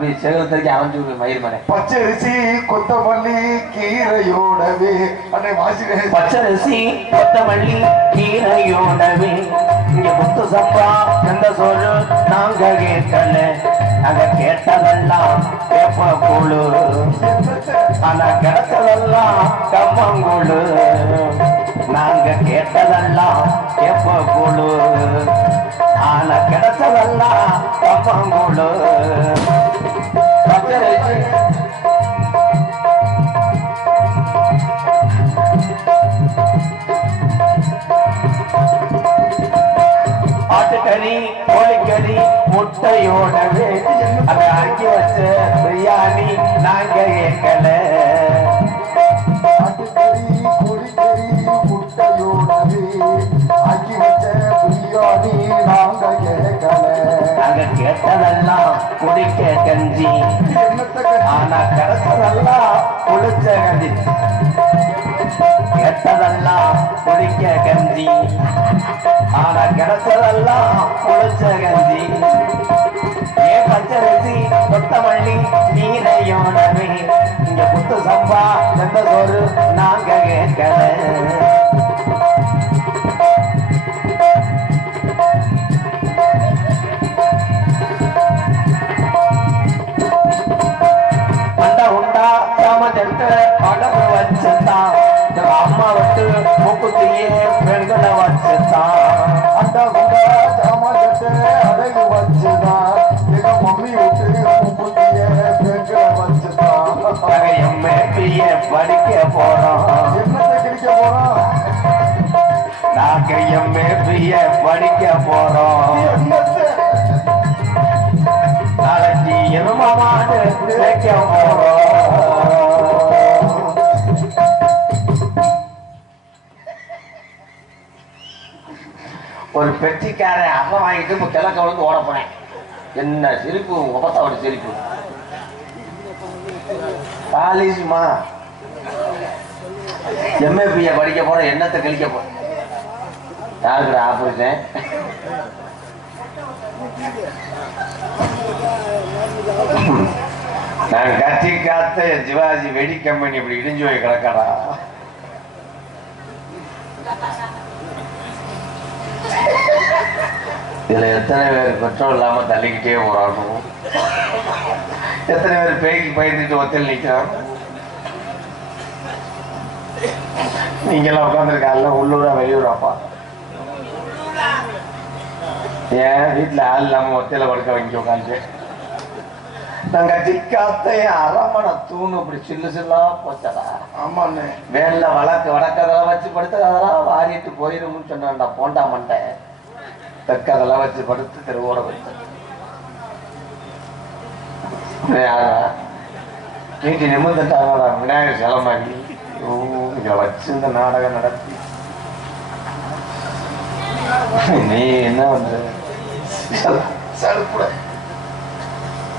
அப்படி சேகரத்துக்கு அரைஞ்சு மயிர் மனை பச்சரிசி கொத்தமல்லி கீரையோடவே. அன்னை வாசிக்கிறேன் பச்சரிசி கொத்தமல்லி கீரையோடவே. இங்க முத்து சப்பா எந்த சோறு நாங்க கேட்கல. நாங்க கேட்டதெல்லாம் கேப்ப கூழு. ஆனா கிடைச்சதெல்லாம் கம்மங்கூழு நாங்க கேட்டதெல்லாம் கேப்ப கூழு. ஆனா கிடைச்சதெல்லாம் கம்மங்கூழு ஆட்டுக்கறி கோழிக்கறி முட்டையோடவே அதை ஆக்கி வச்ச பிரியாணி நாங்க எங்களை கெட்டதெல்லாம் குடிக்க கஞ்சி. ஆனா கிடைச்சதெல்லாம் குளிச்ச கஞ்சி. கெட்டதெல்லாம் குடிக்க கஞ்சி. ஆனா கிடைச்சதெல்லாம் குளிச்ச கஞ்சி. ஏன் பச்சரிசி கொத்தமல்லி நீரையோடவே இங்க புத்து சம்பா எந்த சோறு நாங்க ஒரு பெட்டிக்காரன் அகை வாங்கிட்டு இப்போ கிழக்க விழுந்து ஓட போனேன் என்ன சிரிப்பு முகத்தாவோட சிரிப்பு. பாலிசுமா எம்ஏபிஏ படிக்க போற என்னத்தை கழிக்க போற யாருக்குடா ஆபரேஷன் நான் கட்டி காத்த சிவாஜி வெடி கம்பெனி இப்படி இடிஞ்சு போய் கிடக்கடா. இதுல எத்தனை பேர் பெட்ரோல் இல்லாம தள்ளிக்கிட்டே போறானோ? எத்தனை பேர் பேய்க்கு பயந்துட்டு ஒத்தல் நிக்கிறான்? நீங்கெல்லாம் உட்காந்துருக்கால உள்ளூரா வெளியூராப்பா? ஏன் வீட்டுல ஆள் இல்லாம ஒத்தையில படுக்க வைக்க உட்காந்து நாங்க சிக்காத்த அரமணை தூணு இப்படி சில்லு சில்லா போச்சடா. ஆமாண்ணே. வேன்ல வழக்கு வடக்கதெல்லாம் வச்சு படுத்ததெல்லாம் வாரிட்டு போயிரும்னு சொன்னான்டா போண்டா மண்டை தெற்கதெல்லாம் வச்சு படுத்து தெருவோட வச்சு நீட்டி நிமிர்ந்துட்டாங்கடா விநாயகர் சிலை மாதிரி. ஓ இங்க வச்சு இந்த நாடகம் நடத்தி. நீ என்ன பண்ற சடுப்புட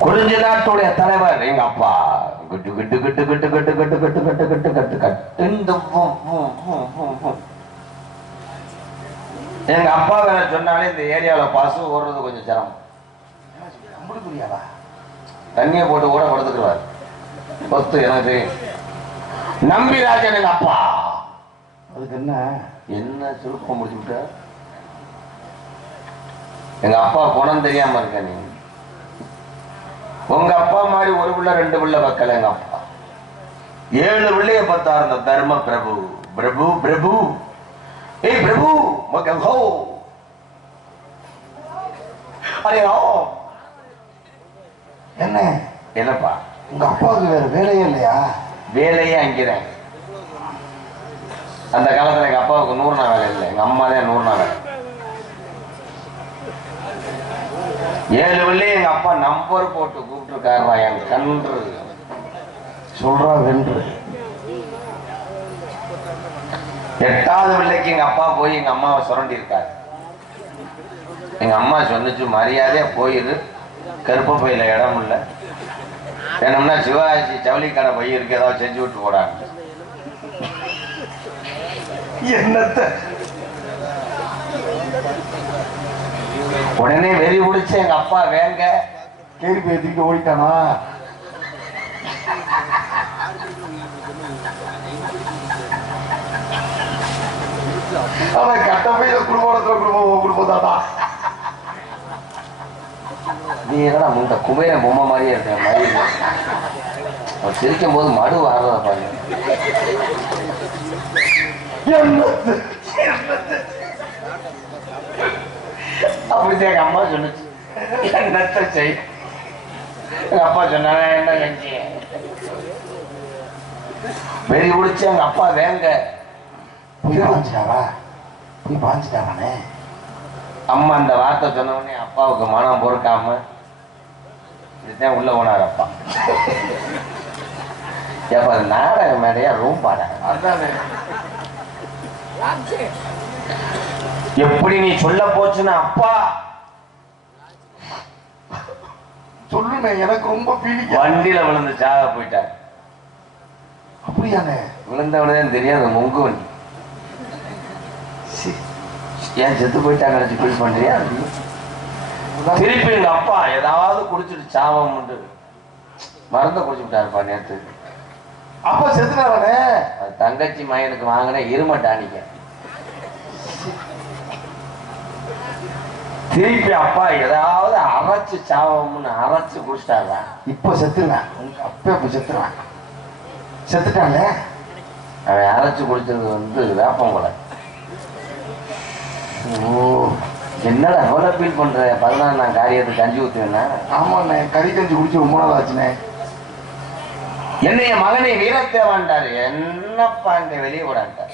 குறிஞ்சி நாட்டுடைய தலைவர் எங்க அப்பா கட்டு கட்டு கட்டு கட்டு கட்டு கட்டு கட்டு கட்டு கட்டு கட்டு கட்டு எங்க அப்பா வேற சொன்னாலே இந்த ஏரியாவுல பசு ஓடுறது கொஞ்சம் சிரமம் புரியாதா தண்ணியை போட்டு கூட படுத்துக்கிறார் சொத்து எனக்கு தெரியும் நம்பிராஜன் எங்க அப்பா அதுக்கு என்ன என்ன சுருக்கம் முடிச்சு விட்ட எங்க அப்பா குணம் தெரியாம இருக்க நீங்க உங்க அப்பா மாதிரி ஒரு பிள்ளை ரெண்டு பிள்ளை வைக்கல எங்க அப்பா. ஏழு பிள்ளைய பார்த்தா இருந்த தர்ம பிரபு. பிரபு பிரபு. ஏய் பிரபு மக அரே என்ன? என்னப்பா? உங்க அப்பாவுக்கு வேற வேலையே இல்லையா? வேலையே அங்கிறேன் அந்த காலத்துல எங்க அப்பாவுக்கு நூறு நாள் வேலை இல்லை. எங்க அம்மா தான் நூறு நாள் வேலை. ஏழு வள்ளி எங்க அப்பா நம்பர் போட்டு கூப்பிட்டுருக்காரா என் கன்று. சொல்றா வென்று எட்டாவது பிள்ளைக்கு எங்க அப்பா போய் எங்க அம்மாவை சுரண்டி இருக்காரு எங்க அம்மா சொன்னிச்சு மரியாதையா போயிரு கருப்பு பையில இடம் இல்ல. வேணும்னா சிவாஜி ஜவுளி கடை இருக்கு ஏதாவது செஞ்சு விட்டு போடாங்க என்னத்த? உடனே வெறி பிடிச்ச எங்க அப்பா வேங்க கேரி போய் தூக்கிட்டு ஓடிட்டானா? அவன் கட்டப்பையில குடும்பத்துல குடும்பம் குடும்பம் தானா நீ என்னடா இந்த குபேர பொம்மை மாதிரியே இருக்க மாதிரி இருக்கு. அவன் சிரிக்கும் போது மடு வாரத பாருங்க என்னது அப்படிதான் எங்க அம்மா சொன்னுச்சு. என்னத்த செய்? எங்க அப்பா சொன்னாங்க என்ன செஞ்சு? வெறி பிடிச்சி எங்க அப்பா வேங்க. போய் பாஞ்சிட்டாரா போய் பாஞ்சிட்டாரானே அம்மா அந்த வார்த்தை சொன்ன உடனே அப்பாவுக்கு மனம் பொறுக்காம இதுதான் உள்ள போனார் அப்பா. எப்ப அது நாடக மேடையா ரூம் பாடாங்க அதானே. எப்படி நீ சொல்ல போச்சுன்னு அப்பா? சொல்லுனே எனக்கு ரொம்ப பீலிக்க வண்டியில விழுந்து சாக போயிட்டார். அப்படியானே விழுந்தவனே தெரியாது முங்கு வண்டி. சி, ஏன் செத்து போயிட்டாங்க ஃபீல் பண்றியா? திருப்பி எங்க அப்பா ஏதாவது குடிச்சிட்டு சாவம் உண்டு. மருந்து குடிச்சுட்டாருப்பா நேத்து. அப்பா செத்துனாரானே அது தங்கச்சி மகனுக்கு வாங்கின இரும டானிக்க. திருப்பி அப்பா ஏதாவது அரைச்சு சாவம்னு அரைச்சு குடிச்சிட்டாரா? இப்ப செத்துருவேன் உங்க அப்பா. இப்ப செத்துருவேன் செத்துட்டானே அவன் அரைச்சு குடிச்சது வந்து வேப்பங்குலை ஓ. என்னடா எவ்வளோ ஃபீல் பண்ற? பதினாறு நான் காரியத்துக்கு கஞ்சி ஊத்துவேன்னா? ஆமாண்ணே கறி கஞ்சி குடிச்சு ரொம்ப நாள் ஆச்சுண்ணே. என்னைய மகனை வீரத்தேவான்டாரு என்னப்பா இந்த வெளியே விடாண்டார்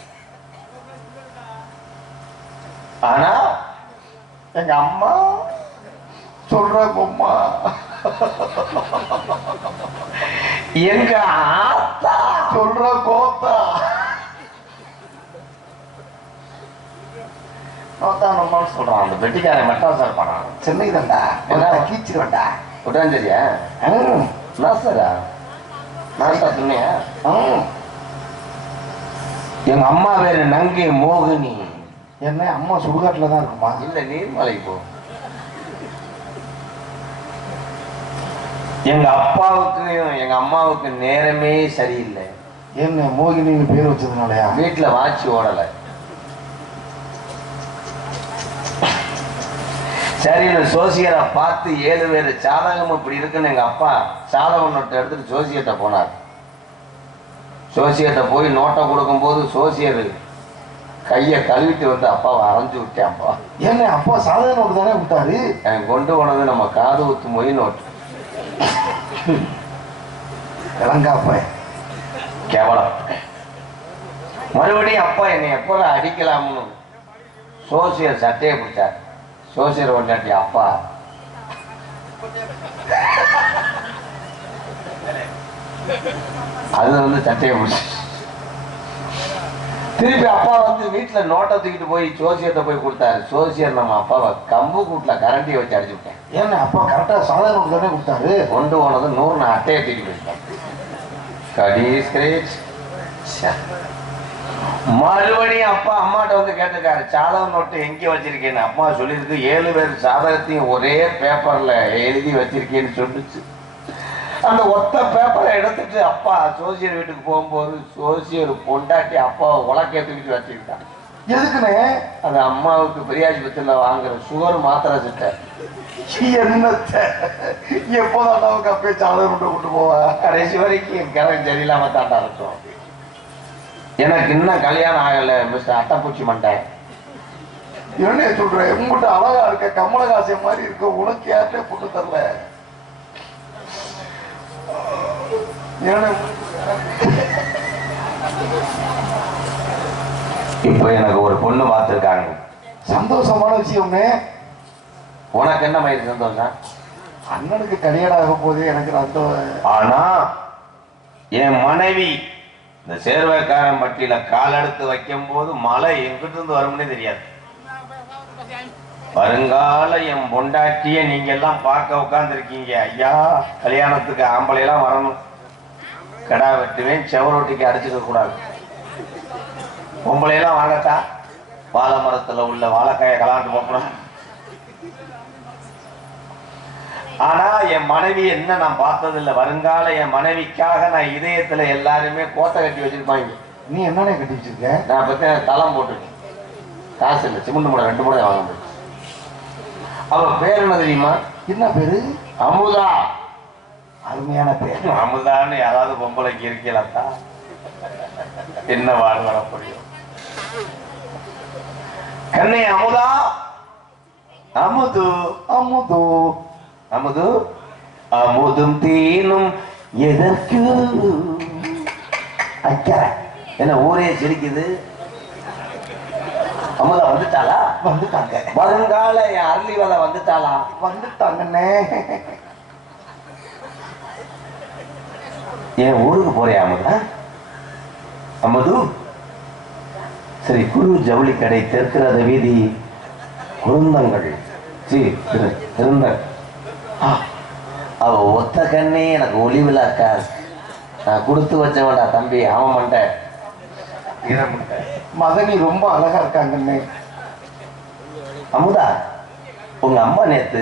ஆனா எங்க அம்மா சொல்ற பொம்மா எங்க ஆத்தா சொல்ற கோத்தா. நோத்தானம்மான்னு சொல்றான் அந்த பெட்டிக்காரன் மெட்ராஸ் இருப்பானா சென்னை தான்டா. என்ன? கீச்சிருவேன்டா உடஞ்சரியா ம், நாசரா? நாசா சொன்னியா. எங்க அம்மா பேரு நங்கை மோகினி. என்ன அம்மா சுடுகாட்டுல தான் இருக்குமா? இல்ல நீர்மலைக்கு போ. எங்க அப்பாவுக்கு எங்க அம்மாவுக்கு நேரமே சரியில்லை. என்ன மோகினின்னு பேர் வச்சதுனாலயா? வீட்டுல வாட்சி ஓடல. சரின்னு சோசியரை பார்த்து ஏழு பேர் சாதகம் இப்படி இருக்குன்னு எங்க அப்பா சாதகம் நோட்டை எடுத்துட்டு ஜோசியத்தை போனார். ஜோசியத்தை போய் நோட்டை கொடுக்கும்போது சோசியர் கையை கழுவிட்டு வந்து அப்பாவை அரைஞ்சு விட்டேன்ப்பா. என்ன அப்பா சாதாரண நோட்டு தானே கொடுத்தாரு எனக்கு கொண்டு போனது நம்ம காது ஊத்து மொய் நோட்டு. இளங்காப்ப. கேவலம். மறுபடியும் அப்பா என்னை எப்போ அடிக்கலாம்னு சோசியர் சட்டையை பிடிச்சார். சோசியர் கொண்டாட்டி அப்பா. அது வந்து சட்டையை பிடிச்சி திருப்பி அப்பா வந்து வீட்டுல நோட்டை தூக்கிட்டு போய் சோசியத்தை போய் கொடுத்தாரு. சோசியர் நம்ம அப்பாவை கம்பு கூட்டுல கரண்டியை வச்சு அடிச்சு விட்டேன். என்ன அப்பா கரெக்டா சாதாரண நோட்டு தானே கொடுத்தாரு? கொண்டு போனது நூறு நான் அட்டையை தூக்கி போயிட்டேன் மறுபடியும் அப்பா அம்மாட்ட வந்து கேட்டிருக்காரு சாதக நோட்டு எங்க வச்சிருக்கேன்னு. அம்மா சொல்லியிருக்கு ஏழு பேர் சாதகத்தையும் ஒரே பேப்பர்ல எழுதி வச்சிருக்கேன்னு சொல்லுச்சு. அந்த ஒத்த பேப்பரை எடுத்துட்டு அப்பா சோசியர் வீட்டுக்கு போகும்போது சோசியர் பொண்டாட்டி அப்பாவை உலக்கே தூக்கிட்டு வச்சுக்கிட்டான் எதுக்குண்ணே? அது அம்மாவுக்கு பெரியாஸ்பத்திரியில் வாங்குற சுகர் மாத்திரை சிட்டை என்னத்த? எப்போதான் நமக்கு அப்பே சாதாரண நோட்டை கொண்டு போவா? கடைசி வரைக்கும் என் கிழக்கு சரியில்லாம தாண்டா இருக்கும். எனக்கு இன்னும் கல்யாணம் ஆகல மிஸ்டர் அட்டப்பூச்சி மண்டை. என்ன சொல்றேன் உங்ககிட்ட அழகா இருக்க கமலஹாசன் மாதிரி இருக்க உனக்கு யார்கிட்ட பொண்ணு தரல. இப்போ எனக்கு ஒரு பொண்ணு பார்த்துருக்காங்க. சந்தோஷமான விஷயம்னே. உனக்கு என்ன மயிர் சந்தோஷம்? அண்ணனுக்கு கல்யாணம் ஆக போதே எனக்கு அந்த ஆனா என் மனைவி இந்த சேர்வைக்காரன் பட்டியல கால் எடுத்து வைக்கும் போது மழை எங்கிட்டு இருந்து வரும்னே தெரியாது. வருங்கால என் பொண்டாட்டிய நீங்க எல்லாம் பார்க்க உட்கார்ந்துருக்கீங்க. ஐயா கல்யாணத்துக்கு ஆம்பளை எல்லாம் வரணும். கடா வெட்டுவேன் செவரொட்டிக்கு அடிச்சுக்க கூடாது. பொம்பளை எல்லாம் வாங்கட்டா வாழை மரத்துல உள்ள வாழைக்காயை கலாண்டு போகணும் ஆனா என் மனைவி என்ன நான் பார்த்ததில்ல. வருங்கால என் மனைவிக்காக நான் இதயத்துல எல்லாருமே கோட்டை கட்டி வச்சிருப்பாங்க. நீ என்னண்ணே கட்டி வச்சிருக்க? நான் பத்தி தளம் போட்டுருக்கேன் காசு இல்லை. சிமெண்ட் மூடை ரெண்டு மூடை வாங்க முடியும். அவ பேர் என்ன தெரியுமா? என்ன பேரு? அமுதா. அருமையான பேர். அமுதான்னு யாராவது பொம்பளைக்கு இருக்கலாத்தா என்ன வாழ் வர முடியும் கண்ணே அமுதா. அமுது அமுது. அமுது அமுதும் தேனும் எதற்கு? அக்கறை என்ன ஊரே சிரிக்குது? அமுதா வந்துட்டாளா? வந்துட்டாங்க. வருங்கால என் அரளிவலை வந்துட்டாளா? வந்துட்டாங்கண்ணே. என் ஊருக்கு போறியா அமுதா? அமுது? சரி குரு ஜவுளி கடை தெற்கிறது வீதி குருந்தங்கள் சி ஆ, அவ ஒத்த கண்ணே எனக்கு ஒளி விழாக்கா நான் கொடுத்து வச்சவன்டா தம்பி அவன் மண்டை மண்டை மதனி ரொம்ப அழகா இருக்காங்கண்ணே. அமுதா உங்க அம்மா நேத்து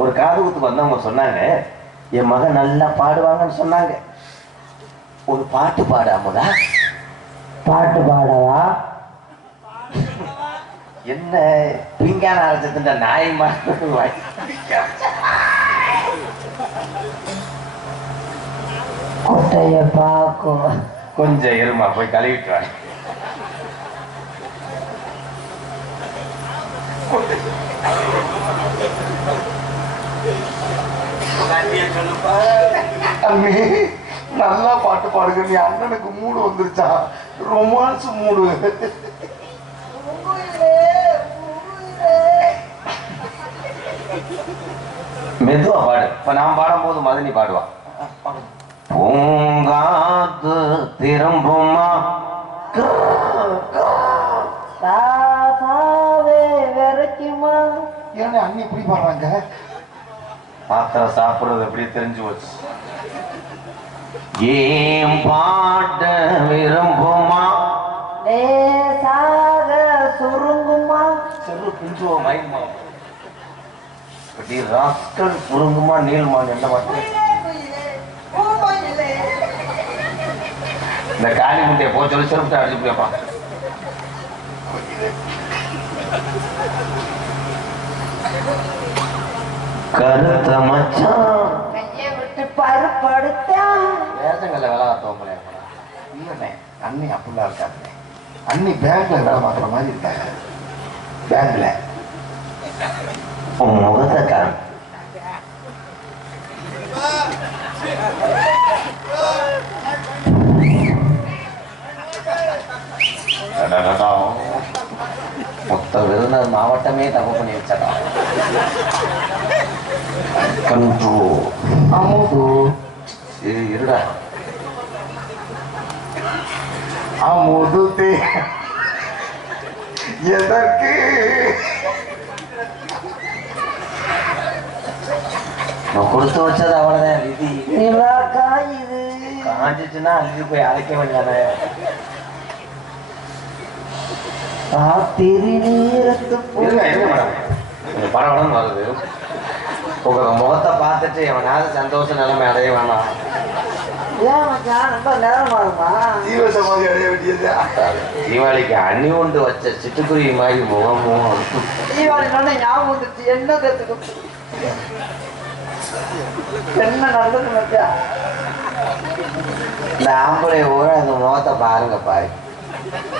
ஒரு காதுகுத்துக்கு வந்தவங்க சொன்னாங்க என் மகன் நல்லா பாடுவாங்கன்னு சொன்னாங்க. ஒரு பாட்டு பாடு அமுதா. பாட்டு பாடவா? என்ன பீங்கான அரைச்சதுன்ற நாய் மாதிரி. கொட்டைய பார்க்கும் கொஞ்சம் இருமா போய் கழுவிட்டு அண்ணே நல்லா பாட்டு பாடுங்க. நீ அண்ணனுக்கு மூடு வந்துருச்சா? Romance mood. மெதுவா பாடு. இப்ப நான் பாடும்போது மதனி பாடுவா. பூங்காத்து திரும்புமா? ஏன்னா அண்ணி இப்படி பாடுறாங்க? மாத்திரை சாப்பிடுறது எப்படி தெரிஞ்சு போச்சு. ஏன் பாட்ட விரும்புமா? லேசாக சுருங்குமா? செல்லு பிஞ்சுவோ மயங்குமா? இப்படி ராஸ்கல் புருங்குமா நீளுமா என்ன மாட்டேன் இந்த காளி முட்டையை போ சொல்லி செருப்பு அடிச்சு போயப்பா. கருத்த மச்சான். கையை விட்டு பருப்படுத்தா. வேலை பார்த்தவங்களே இல்லண்ணே அண்ணி அப்படிலாம் இருக்காங்க அண்ணி பேங்க்ல வேலை பார்க்குற மாதிரி இருக்காங்க. பேங்க்ல. உன் முகத்தை அடடடா. மொத்த விருதுநகர் மாவட்டமே தப்பு பண்ணி வச்சடா கண்ட்ரோல் அமுது சரி இருடா. அமுது தே எதற்கு கொடுத்து வச்சது அவ்வளவுதான் விதி. காயுது காஞ்சிச்சுன்னா அள்ளி போய் அழைக்க வேண்டியதானே. ராத்திரி நேரத்து படபடம் வருது. உங்க முகத்தை பார்த்துட்டு எவனாவது சந்தோஷ நிலைமை அடைய வேணாம். தீபாவளிக்கு அணி உண்டு வச்ச சிட்டுக்குருவி மாதிரி முகமும். தீபாவளி ஞாபகம் என்ன என்ன மச்சான். இந்த ஆம்பளை ஊரா இந்த முகத்தை பாருங்க பாரு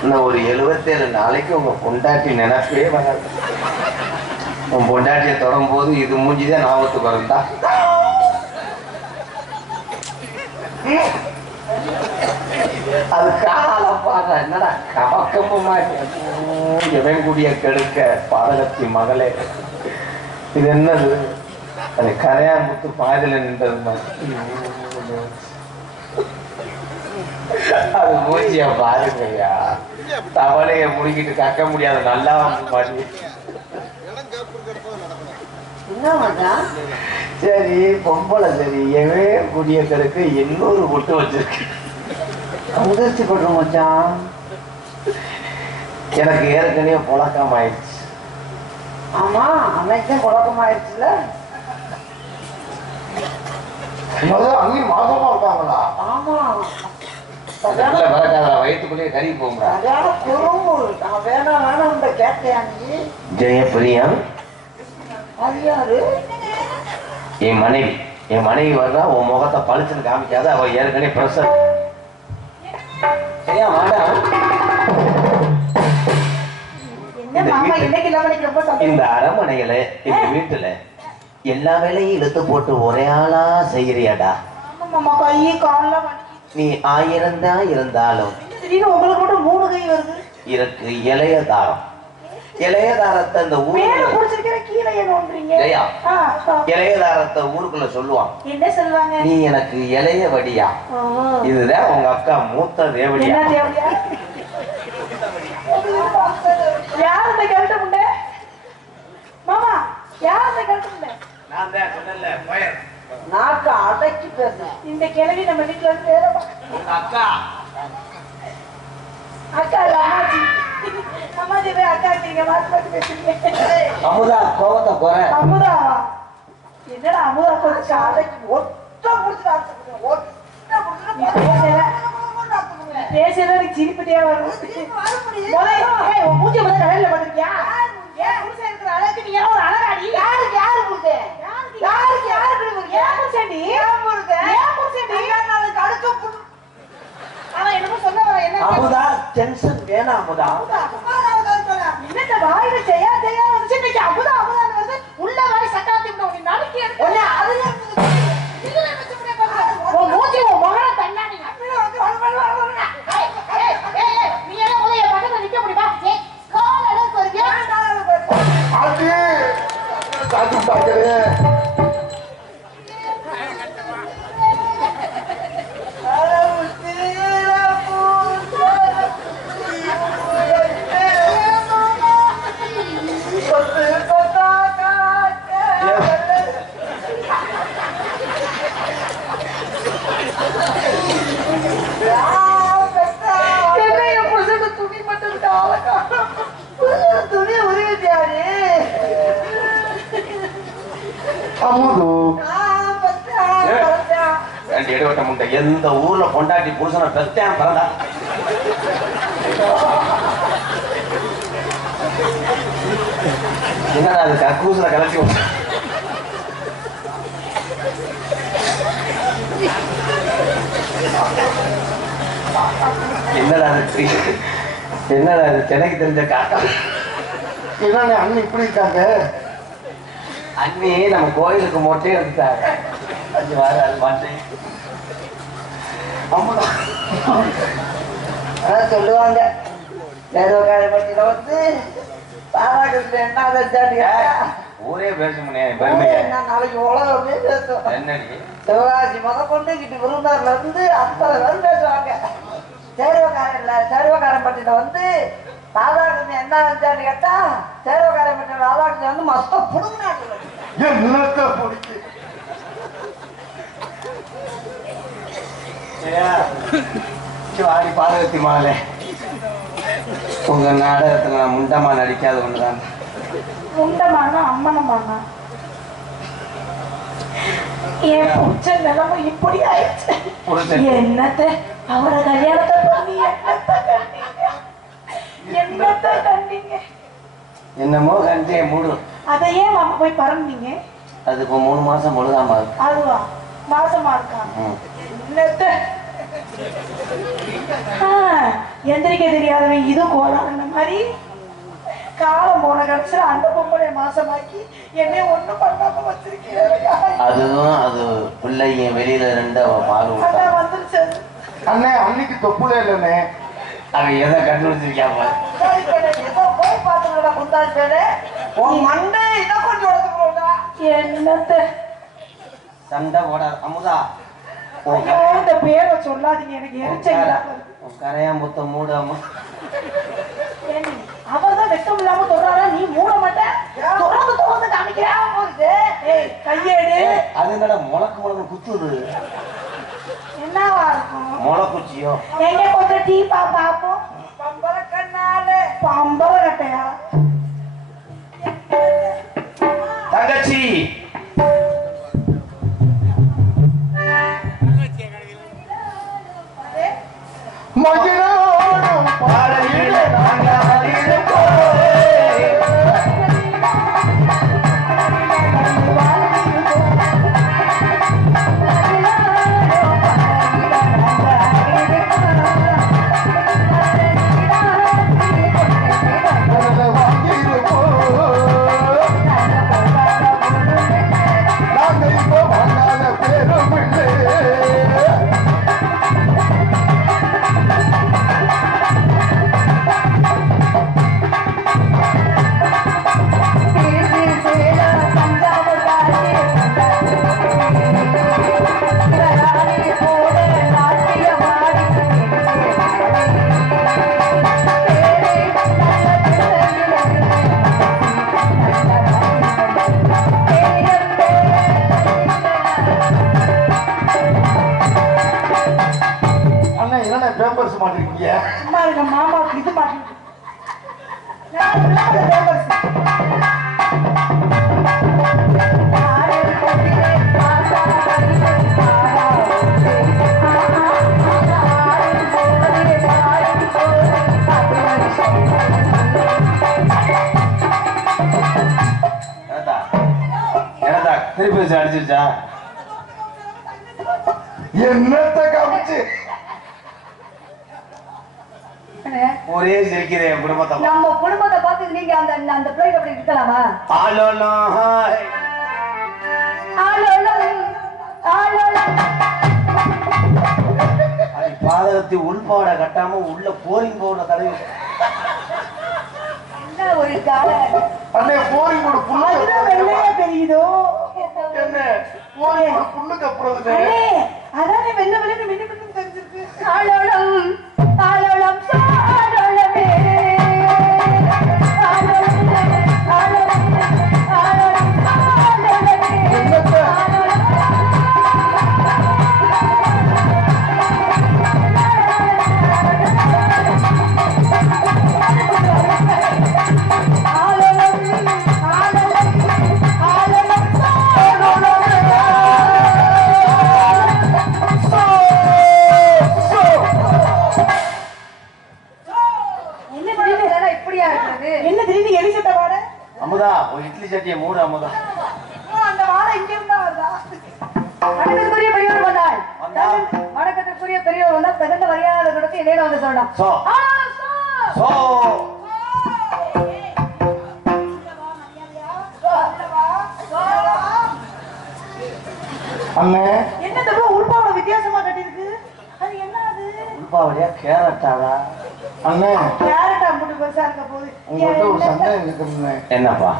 இன்னும் ஒரு எழுபத்தேழு நாளைக்கு உங்க பொண்டாட்டி நினைப்பே வராது. உன் பொண்டாட்டியை தொடரும்போது இது மூஞ்சிதான் ஞாபகத்துக்கு வரும்டா அது காலம் பாடுற என்னடா கவக்கமா எவன் கெடுக்க பாதகத்தி மகளே. இது என்னது? அது கரையாம்புத்து பாதியில நின்றது மாதிரி. அது மூச்சிய பாருங்கய்யா. தவளைய முடிக்கிட்டு கக்க முடியாது நல்லா பாடி. சரி பொம்பளை சரி. எவே குடிய கருக்கு இன்னொரு பொட்டு வச்சிருக்கு. முதிர்ச்சி போட்டுரும் மச்சான். எனக்கு ஏற்கனவே புழக்கம் ஆயிடுச்சு ஆமா அன்னைக்கும் குழப்பமாயிடுச்சுல என்னது அண்ணி மாசமா இருக்காங்களா ஆமா. வயிற்றுக்குள்ளேயே கறி போங்க சரியான என் மனைவி என் மனைவி வர்றா உன் முகத்தை பளிச்சுன்னு காமிக்காத அவ ஏற்கனவே பிரசர் சரியா மேடம் இந்த அரண்மனையில இந்த வீட்டுல எல்லா வேலையும் இழுத்து போட்டு ஒரே ஆளா செய்யறியாடா. நீ ஆயிரம் தான் இருந்தாலும் திடீர்னு உங்களுக்கு மட்டும் மூணு கை வருது? இருக்கு இளைய தாரம். இளைய தாரத்தை இந்த மேல ஊருக்குள்ள சொல்லுவான். என்ன சொல்லுவாங்க? நீ எனக்கு இளைய வடியா. இதுதான் உங்க அக்கா மூத்த தேவடியா என்ன தேவையா யார் இந்த கழுட்ட முண்டை? மாமா யார் இந்த கழுட்ட முண்டை? நான் தான் சொன்னேன்ல பயர். நாக்கு அடக்கி பேசு இந்த கிழவி நம்ம வீட்டுல இருந்து அக்கா. அக்கா இல்ல அம்மாச்சி அக்கா நீங்க மாத்தி பேசுறீங்க அமுதா கோவத்தை குறை அமுதா என்னடா அமுதா அடக்கி ஒட்ட புடிச்சு அறுத்துக்கிட்டு ஒட்ட புடிச்சு பேசுறது எனக்கு சிரிப்புட்டே வரும்? ஏன் புருஷன் இருக்கிற அழகுக்கு நீ ஏன் ஒரு அழகாடி? யாருக்கு யாரு புருஷன்? யாருக்கு யாரு புருஷன்? ஏன் புருஷன்டி? ஏன் புருஷன்டி? அவன் என்னமோ சொல்ல வரான், என்ன அமுதா டென்ஷன் வேணாம் அமுதா. என்னத்த வாயில செய்யா செய்யா வந்துச்சு இன்னைக்கு அமுதா அமுதான்னு வருது உள்ள வாரி சட்டாத்தி விட உன்னை ரெண்டு இடைவட்ட முட்டை எந்த ஊர்ல பொண்டாட்டி புருஷனை பெத்தேன் பிறந்தா என்னடா அது கக்கூசுல கலச்சி என்னடா அது என்னடா அது சென்னைக்கு தெரிஞ்ச காக்கா? என்னண்ணே அண்ணி இப்படி இருக்காங்க. அண்ணி நம்ம கோயிலுக்கு மொட்டையை எடுத்துட்டாங்க அது அது மாட்டேன். அதான் சொல்லுவாங்க. வேதவகாரப்பட்டியில வந்து பாராட்டு என்ன வச்சாட்டியா ஊரே பெருமையை? நான் நாளைக்கு உலகமே பேசும். என்னடி? சிவகாசி முத கொண்டு கிட்ட விருந்தார்ல இருந்து ஐம்பது பேர் பேசுவாங்க. சேர்வக்காரன் இல்ல சேர்வக்காரன்பட்டியில வந்து ராதாகிருஷ்ணன் என்ன வச்சான்னு கேட்டா சேர்வக்காரன்பட்டியில ராதாகிருஷ்ணன் வந்து மஸ்த புடுங்கினாங்க என்னத்த வாடி பார்வதி மாலை. உங்க நாடகத்துல நான் முண்டமா நடிக்காத ஒண்ணுதான். முண்டமானா அம்மனமானா என் புடிச்ச நிலைமை இப்படி ஆயிடுச்சு. என்னத்த அவரை கல்யாணத்தை பண்ணி என்னத்த கண்டீங்க? என்னத்த கண்டீங்க? என்னமோ கண்டே மூடு. அதை ஏன் மாமா போய் பறந்தீங்க அது இப்போ மூணு மாசம் இருக்கு. அதுவா? மாசமா இருக்காங்க ம். என்னத்த? எந்திரிக்க தெரியாதவன் இது கோலான மாதிரி. காலம் போன கடைசியில அந்த பொம்பளை மாசமாக்கி என்னை ஒண்ணும் பண்ணாம வச்சிருக்கீங்க அதுவும் அது பிள்ளைங்க வெளியில ரெண்டு அவ பால் அதான் வந்துருச்சு. அது. அண்ணே அன்னைக்கு தொப்புல இல்லைண்ணே அவன் எதை கண்டுபிடிச்சிருக்காம ஏதோ போய் பார்த்துக்கடா குந்தாணி பேரு. உன் மண்டை இதை கொஞ்சம் சண்டை போடாது அமுதா. இந்த பேரை சொல்லாதீங்க எனக்கு எரிச்சலா வருது. உன் கரையா முத்த மூடாம? ஏண்டி, அவர்தான் வெட்கம் இல்லாம சொல்றாரா நீ மூட மாட்ட? தொடர்ந்து தொடர்ந்து காமிக்கிறா? போகுது. ஏய் கையேடு. அது என்னடா முளக்கு முளக்கு குத்துது? என்னவா இருக்கும்? முளக்குச்சியோ எங்க கொஞ்சம் டீப்பா பாப்போம். பம்பர கண்ணால பம்பர கட்டையா தங்கச்சி! Moje திருப்பி வச்சு அடிச்சிருச்சா? என்னத்த காமிச்சு? ஒரே சிரிக்கிறேன் என் குடும்பத்தை பார்த்து. நம்ம குடும்பத்தை பார்த்து நீங்க அந்த அந்த- பிளேட் அப்படி இருக்கலாமா. அது பாதகத்தை உள்பாவடை கட்டாம உள்ள போரிங் தடவி என்ன ஒரு ஜாலை அண்ணே போரி போடு தெரியுதோ? என்ன போரி போடு புல்லுக்கு அதானே வெள்ளை வெள்ளைன்னு மின்னி தெரிஞ்சிருக்கு ஆளோளம் ஆளோளம் என்ன திடீர்னு எலி சட்டை வாட? அமுதா ஒரு இட்லி சட்டியை மூடு அமுதா. அந்த வாடை இங்க இருந்தா வருதா வணக்கத்துக்குரிய பெரியவர் வந்தால். வணக்கத்துக்குரிய பெரியவர் வந்தால் தகுந்த மரியாதை கொடுத்து என்னிடம் வந்து சொல்லலாம். சோ. ஆளோளம் சோ. சோ. அண்ணே என்ன தவிர உள்பாவோட வித்தியாசமா என்ன அது உள்பாவடியா கேரட்டாடா அண்ணே கேரட் அம்புட்டு பெருசா இருக்க போகுது உங்கள்கிட்ட ஒரு சந்தேகம் இருக்குதுண்ணே என்னப்பா?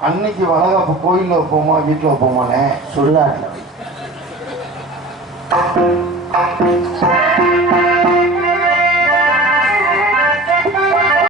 அன்னைக்கு வளகாப்பு கோயில்ல வைப்போமா வீட்டுல வைப்போமாண்ணே சுடுகாட்டுல வை.